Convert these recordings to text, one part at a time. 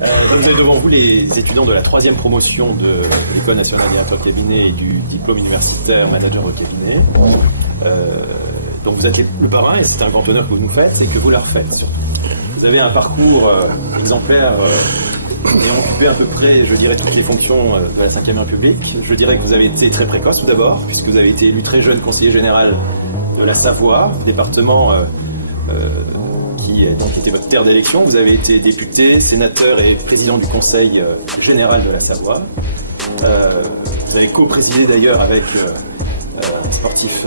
Donc vous avez devant vous les étudiants de la 3e promotion de l'École nationale directeur de cabinet et du diplôme universitaire manager de cabinet. Donc vous êtes le parrain et c'est un grand honneur que vous nous faites et que vous leur faites. Vous avez un parcours exemplaire ayant occupé à peu près, je dirais, toutes les fonctions de la 5e République. Je dirais que vous avez été très précoce tout d'abord, puisque vous avez été élu très jeune conseiller général de la Savoie, département qui a donc été votre terre d'élection. Vous avez été député, sénateur et président du Conseil général de la Savoie. Vous avez co-présidé d'ailleurs avec un sportif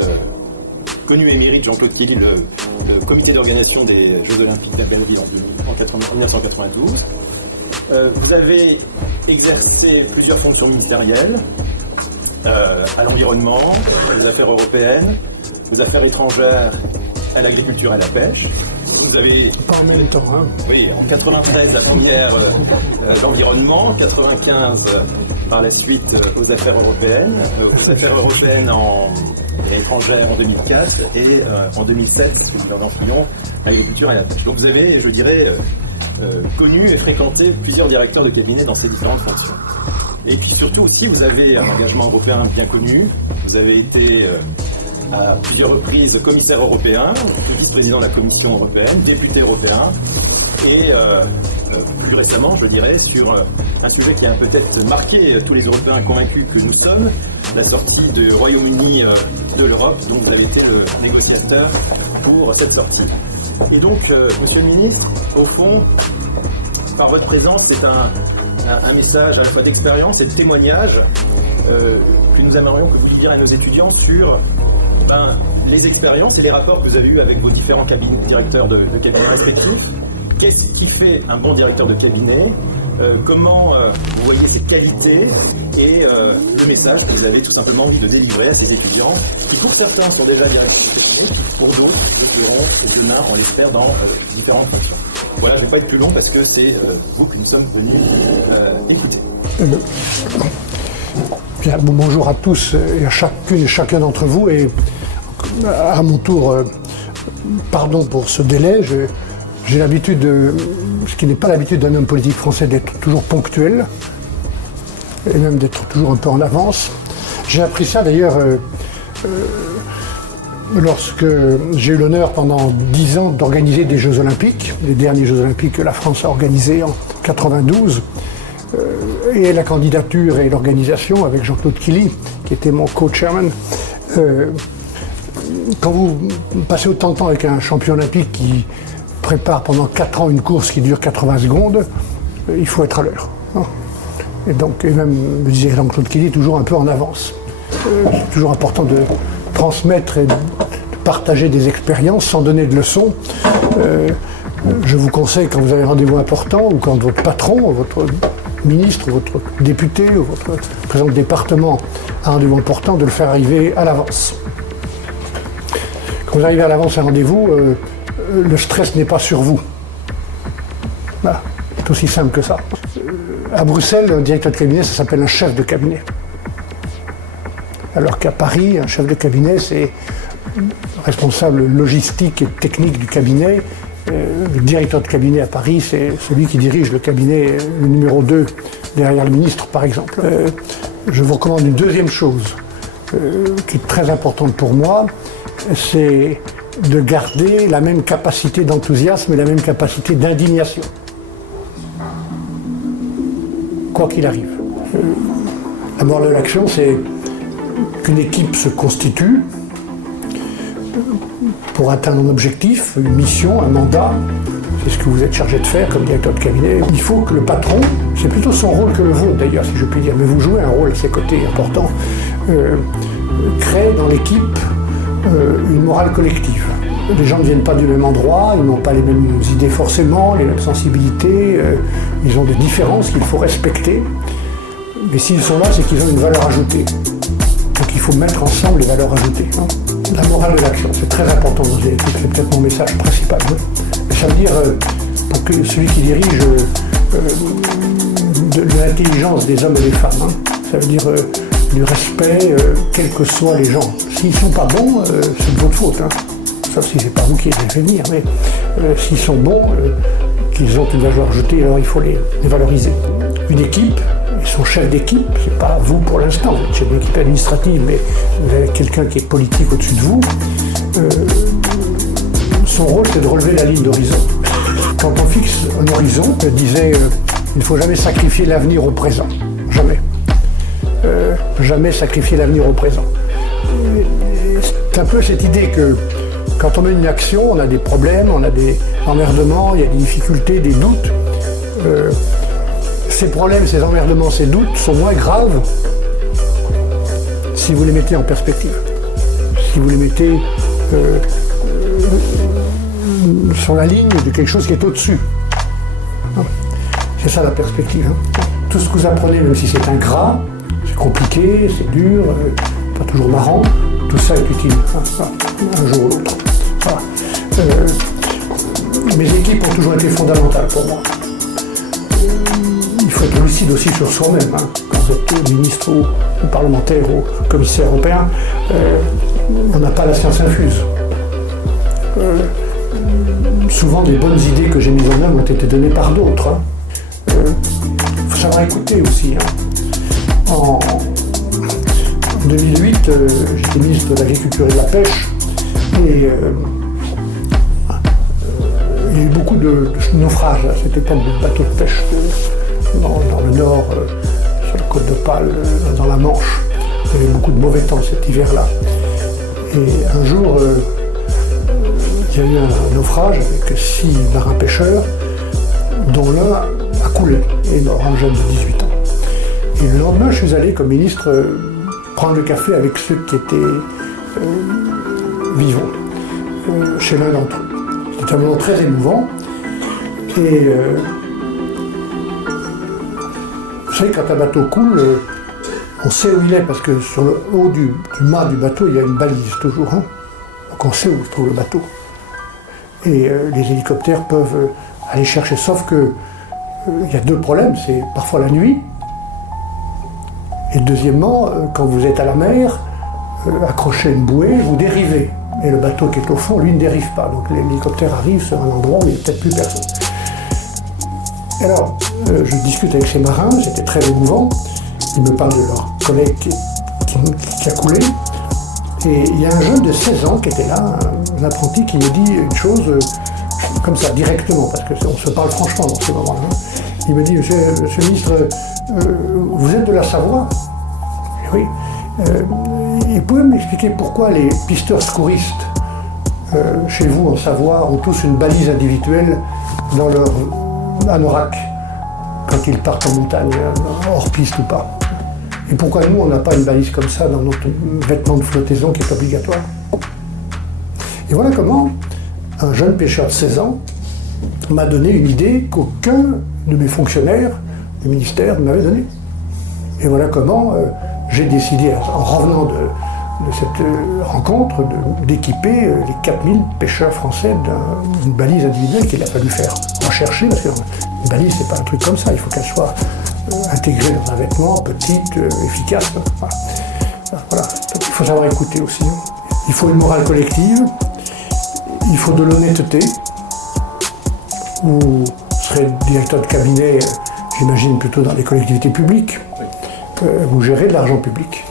connu émérite, Jean-Claude Kelly, le comité d'organisation des Jeux Olympiques de Belleville en 1992. Vous avez exercé plusieurs fonctions ministérielles à l'environnement, aux affaires européennes, aux affaires étrangères, à l'agriculture et à la pêche. Vous avez... Pas en même temps, hein. Oui, en 93, la première, l'environnement, en 95, par la suite, aux affaires européennes et étrangères en 2004, et en 2007, ce que nous avons à l'agriculture et à la pêche. Donc vous avez, je dirais, connu et fréquenté plusieurs directeurs de cabinet dans ces différentes fonctions. Et puis surtout aussi, vous avez un engagement européen bien connu. Vous avez été à plusieurs reprises commissaire européen, vice-président de la Commission européenne, député européen, et plus récemment, je dirais, sur un sujet qui a peut-être marqué tous les Européens convaincus que nous sommes, la sortie du Royaume-Uni de l'Europe, dont vous avez été le négociateur pour cette sortie. Et donc, Monsieur le Ministre, au fond, par votre présence, c'est un message à la fois d'expérience et de témoignage que nous aimerions que vous disiez à nos étudiants sur les expériences et les rapports que vous avez eus avec vos différents directeurs de cabinet respectifs. Qu'est-ce qui fait un bon directeur de cabinet? Comment vous voyez ses qualités et le message que vous avez tout simplement envie de délivrer à ces étudiants qui, pour certains, sont déjà directeurs de cabinet, pour d'autres, le seront demain, on l'espère, dans différentes fonctions. Voilà, je ne vais pas être plus long parce que c'est vous que nous sommes venus écouter. Bien, bonjour à tous et à chacune et chacun d'entre vous. Et à mon tour, pardon pour ce délai. J'ai l'habitude, ce qui n'est pas l'habitude d'un homme politique français, d'être toujours ponctuel et même d'être toujours un peu en avance. J'ai appris ça d'ailleurs lorsque j'ai eu l'honneur pendant 10 ans d'organiser des Jeux Olympiques, les derniers Jeux Olympiques que la France a organisés en 92. Et la candidature et l'organisation avec Jean-Claude Kelly, qui était mon co-chairman. Quand vous passez autant de temps avec un champion olympique qui prépare pendant 4 ans une course qui dure 80 secondes, il faut être à l'heure. Et donc, et même, me disait Jean-Claude Kelly, toujours un peu en avance. C'est toujours important de transmettre et de partager des expériences sans donner de leçons. Je vous conseille, quand vous avez un rendez-vous important, ou quand votre patron, votre ministre, votre député, ou votre président de département a un rendez-vous important, de le faire arriver à l'avance. Quand vous arrivez à l'avance à un rendez-vous, le stress n'est pas sur vous. Voilà, c'est aussi simple que ça. À Bruxelles, un directeur de cabinet, ça s'appelle un chef de cabinet. Alors qu'à Paris, un chef de cabinet, c'est responsable logistique et technique du cabinet. Le directeur de cabinet à Paris, c'est celui qui dirige le cabinet, le numéro 2, derrière le ministre, par exemple. Je vous recommande une deuxième chose qui est très importante pour moi, c'est de garder la même capacité d'enthousiasme et la même capacité d'indignation. Quoi qu'il arrive. La morale de l'action, c'est qu'une équipe se constitue pour atteindre un objectif, une mission, un mandat. C'est ce que vous êtes chargé de faire comme directeur de cabinet. Il faut que le patron, c'est plutôt son rôle que le vôtre d'ailleurs, si je puis dire, mais vous jouez un rôle à ses côtés important, crée dans l'équipe une morale collective. Les gens ne viennent pas du même endroit, ils n'ont pas les mêmes idées forcément, les mêmes sensibilités, ils ont des différences qu'il faut respecter. Mais s'ils sont là, c'est qu'ils ont une valeur ajoutée. Donc il faut mettre ensemble les valeurs ajoutées. La morale de l'action, c'est très important dans une équipe, c'est peut-être mon message principal. Ça veut dire, pour que celui qui dirige, de l'intelligence des hommes et des femmes. Ça veut dire du respect, quels que soient les gens. S'ils ne sont pas bons, c'est de votre faute. Sauf si c'est pas vous qui les avez fait venir, mais s'ils sont bons, qu'ils ont une valeur ajoutée, alors il faut les valoriser. Une équipe, et son chef d'équipe, c'est pas vous pour l'instant, vous êtes chef d'équipe administrative, mais vous avez quelqu'un qui est politique au-dessus de vous, son rôle c'est de relever la ligne d'horizon. Quand on fixe un horizon, je disais, il ne faut jamais sacrifier l'avenir au présent. Jamais. Jamais sacrifier l'avenir au présent. C'est un peu cette idée que quand on mène une action, on a des problèmes, on a des emmerdements, il y a des difficultés, des doutes. Ces problèmes, ces emmerdements, ces doutes sont moins graves si vous les mettez en perspective. Si vous les mettez sur la ligne de quelque chose qui est au-dessus. C'est ça la perspective. Tout ce que vous apprenez, même si c'est ingrat, c'est compliqué, c'est dur, pas toujours marrant, tout ça est utile, un jour ou l'autre. Voilà. Mes équipes ont toujours été fondamentales pour moi. Il faut être lucide aussi sur soi-même. Quand vous êtes ministre ou parlementaire ou commissaire européen, on n'a pas la science infuse. Souvent, des bonnes idées que j'ai mises en œuvre ont été données par d'autres. Il faut savoir écouter aussi. En 2008, j'étais ministre de l'Agriculture et de la Pêche et il y a eu beaucoup de naufrages à cette époque de bateaux de pêche dans le nord, sur la côte d'Opale, dans la Manche. Il y avait beaucoup de mauvais temps cet hiver-là. Et un jour, il y a eu un naufrage avec 6 marins pêcheurs, dont l'un a coulé et est mort, un jeune de 18 ans. Et le lendemain, je suis allé comme ministre prendre le café avec ceux qui étaient vivants, chez l'un d'entre eux. C'était un moment très émouvant. Et vous savez, quand un bateau coule, on sait où il est, parce que sur le haut du mât du bateau, il y a une balise toujours. Donc on sait où se trouve le bateau. Et les hélicoptères peuvent aller chercher, sauf que il y a 2 problèmes, c'est parfois la nuit, et deuxièmement, quand vous êtes à la mer, accroché à une bouée, vous dérivez. Et le bateau qui est au fond, lui, ne dérive pas. Donc l'hélicoptère arrive sur un endroit où il n'y a peut-être plus personne. Et alors, je discute avec ces marins, c'était très émouvant. Ils me parlent de leur collègue qui a coulé. Et il y a un jeune de 16 ans qui était là, un apprenti, qui me dit une chose comme ça, directement, parce qu'on se parle franchement dans ce moment-là. Il me dit, monsieur le ministre, vous êtes de la Savoie? Oui. Vous pouvez m'expliquer pourquoi les pisteurs secouristes chez vous en Savoie ont tous une balise individuelle dans leur anorak quand ils partent en montagne, hors piste ou pas? Et pourquoi nous, on n'a pas une balise comme ça dans notre vêtement de flottaison qui est obligatoire? Et voilà comment un jeune pêcheur de 16 ans m'a donné une idée qu'aucun de mes fonctionnaires du ministère ne m'avait donnée. Et voilà comment j'ai décidé, en revenant de cette rencontre, d'équiper les 4000 pêcheurs français d'une balise individuelle qu'il a fallu faire rechercher, parce qu'une balise, c'est pas un truc comme ça, il faut qu'elle soit intégrée dans un vêtement, petite, efficace. Voilà. Donc, il faut savoir écouter aussi. Il faut une morale collective, il faut de l'honnêteté. Vous serez directeur de cabinet, j'imagine, plutôt dans les collectivités publiques. Vous gérez de l'argent public.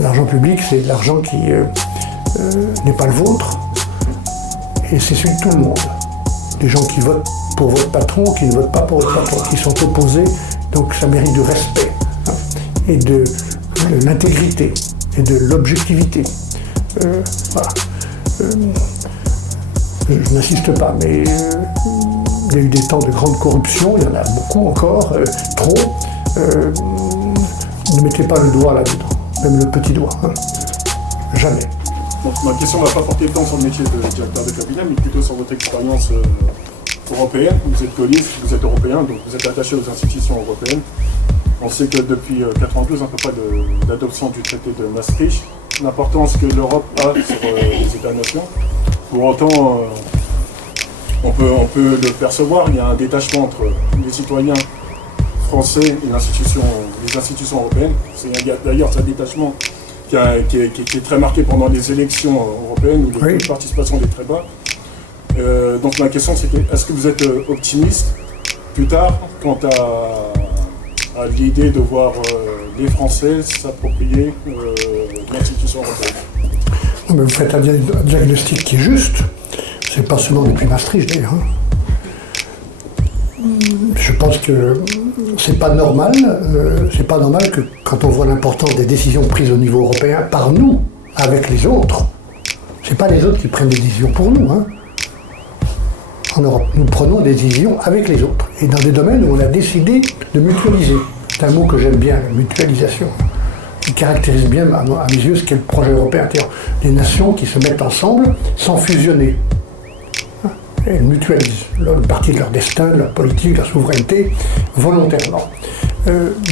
L'argent public, c'est de l'argent qui n'est pas le vôtre, et c'est celui de tout le monde. Des gens qui votent pour votre patron, qui ne votent pas pour votre patron, qui sont opposés, donc ça mérite du respect, et de l'intégrité, et de l'objectivité. Voilà. Je n'insiste pas, mais il y a eu des temps de grande corruption, il y en a beaucoup encore, trop. Ne mettez pas le doigt là-dedans, même le petit doigt. Jamais. Bon, ma question ne va pas porter tant sur le métier de directeur de cabinet, mais plutôt sur votre expérience européenne. Vous êtes gaulliste, vous êtes européen, donc vous êtes attaché aux institutions européennes. On sait que depuis 1992, à peu près d'adoption du traité de Maastricht, l'importance que l'Europe a sur les États-nations. Pour autant, on peut le percevoir, il y a un détachement entre les citoyens français et les institutions européennes. D'ailleurs, c'est un détachement qui est très marqué pendant les élections européennes où le taux de participation est très bas. Donc ma question, c'est est-ce que vous êtes optimiste plus tard quant à l'idée de voir les Français s'approprier l'institution européenne. Non, mais vous faites un diagnostic qui est juste. C'est pas seulement depuis Maastricht d'ailleurs. Je pense que c'est pas normal que quand on voit l'importance des décisions prises au niveau européen par nous, avec les autres, c'est pas les autres qui prennent des décisions pour nous. En Europe, nous prenons des décisions avec les autres. Et dans des domaines où on a décidé de mutualiser. C'est un mot que j'aime bien, la mutualisation. Qui caractérise bien, à mes yeux, ce qu'est le projet européen. C'est-à-dire des nations qui se mettent ensemble sans fusionner. Elles mutualisent une partie de leur destin, de leur politique, de leur souveraineté, volontairement.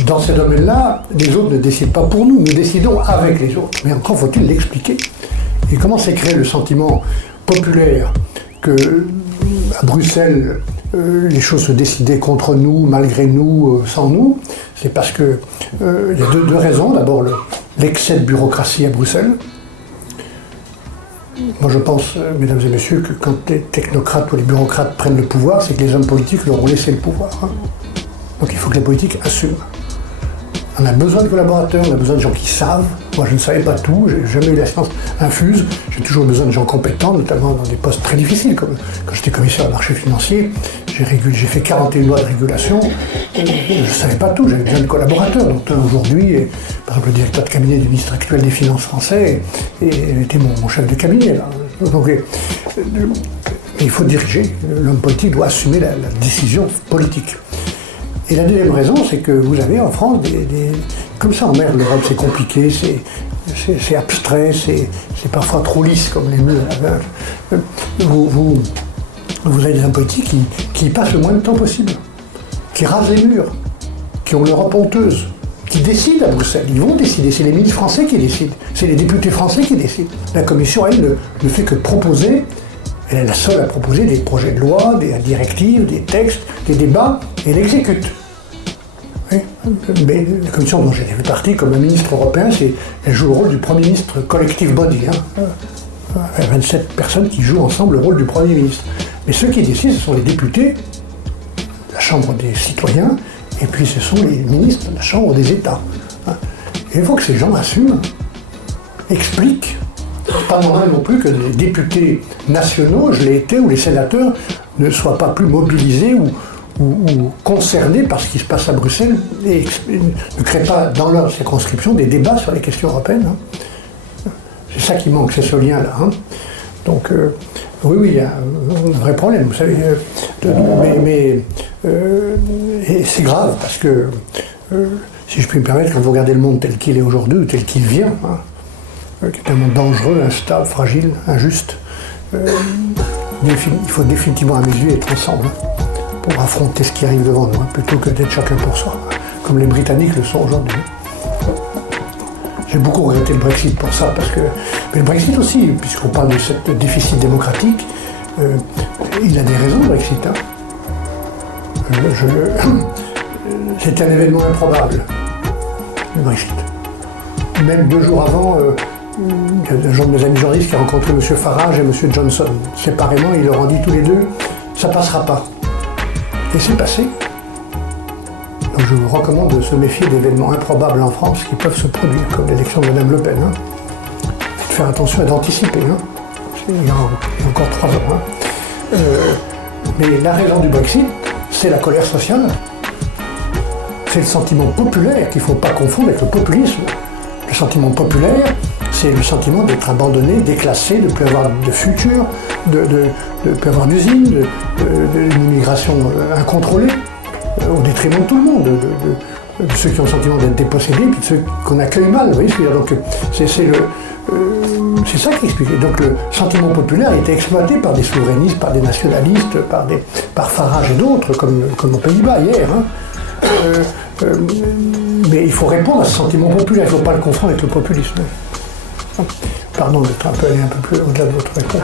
Dans ces domaines-là, les autres ne décident pas pour nous, nous décidons avec les autres. Mais encore faut-il l'expliquer. Et comment s'est créé le sentiment populaire que, à Bruxelles, les choses se décidaient contre nous, malgré nous, sans nous? C'est parce que il y a deux raisons. D'abord, l'excès de bureaucratie à Bruxelles. Moi, je pense, mesdames et messieurs, que quand les technocrates ou les bureaucrates prennent le pouvoir, c'est que les hommes politiques leur ont laissé le pouvoir. Donc il faut que les politiques assument. On a besoin de collaborateurs, on a besoin de gens qui savent. Moi, je ne savais pas tout, j'ai jamais eu la science infuse. J'ai toujours besoin de gens compétents, notamment dans des postes très difficiles, comme quand j'étais commissaire au marché financier. J'ai fait 41 lois de régulation. Je ne savais pas tout, j'avais besoin de collaborateurs. Donc aujourd'hui, par exemple, le directeur de cabinet du ministre actuel des Finances français était mon chef de cabinet. Là. Donc, il faut diriger. L'homme politique doit assumer la décision politique. Et la deuxième raison, c'est que vous avez en France comme ça en mer, l'Europe c'est compliqué, c'est abstrait, c'est parfois trop lisse comme les murs. Vous avez des hommes politiques qui passent le moins de temps possible, qui rasent les murs, qui ont l'Europe honteuse, qui décident à Bruxelles. Ils vont décider, c'est les ministres français qui décident, c'est les députés français qui décident. La Commission, elle, ne fait que proposer. Elle est la seule à proposer des projets de loi, des directives, des textes, des débats, et elle exécute. Oui. Mais la commission dont j'ai fait partie comme un ministre européen, elle joue le rôle du Premier ministre collective body. Il y a 27 personnes qui jouent ensemble le rôle du Premier ministre. Mais ceux qui décident, ce sont les députés, la Chambre des citoyens, et puis ce sont les ministres de la Chambre des États. Et il faut que ces gens assument, expliquent. C'est pas normal non plus que les députés nationaux, je l'ai été, ou les sénateurs, ne soient pas plus mobilisés ou concernés par ce qui se passe à Bruxelles et ne créent pas dans leur circonscription des débats sur les questions européennes. C'est ça qui manque, c'est ce lien-là. Donc, oui, il y a un vrai problème, vous savez. Et c'est grave, parce que, si je puis me permettre, quand vous regardez le monde tel qu'il est aujourd'hui, ou tel qu'il vient, qui est un monde dangereux, instable, fragile, injuste, il faut définitivement, à mes yeux, être ensemble pour affronter ce qui arrive devant nous, plutôt que d'être chacun pour soi, comme les Britanniques le sont aujourd'hui. J'ai beaucoup regretté le Brexit pour ça, mais le Brexit aussi, puisqu'on parle de ce déficit démocratique, il a des raisons, le Brexit. C'était un événement improbable, le Brexit. Même 2 jours avant, il y a un de mes amis journalistes qui a rencontré M. Farage et M. Johnson. Séparément, ils leur ont dit tous les deux, ça ne passera pas. Et c'est passé. Donc je vous recommande de se méfier d'événements improbables en France qui peuvent se produire, comme l'élection de Mme Le Pen. Et de faire attention et d'anticiper. Il y a encore 3 ans. Mais la raison du Brexit, c'est la colère sociale. C'est le sentiment populaire qu'il ne faut pas confondre avec le populisme. Le sentiment populaire, c'est le sentiment d'être abandonné, déclassé, de ne plus avoir de futur, de ne plus avoir d'usine, d'une immigration incontrôlée, au détriment de tout le monde, de ceux qui ont le sentiment d'être dépossédés, puis de ceux qu'on accueille mal. Vous voyez ce que je veux dire. Donc c'est ça qui explique. Donc le sentiment populaire a été exploité par des souverainistes, par des nationalistes, par Farage et d'autres, comme aux Pays-Bas hier. Mais il faut répondre à ce sentiment populaire, il ne faut pas le confondre avec le populisme. Pardon d'être allé un peu plus au-delà de votre réponse.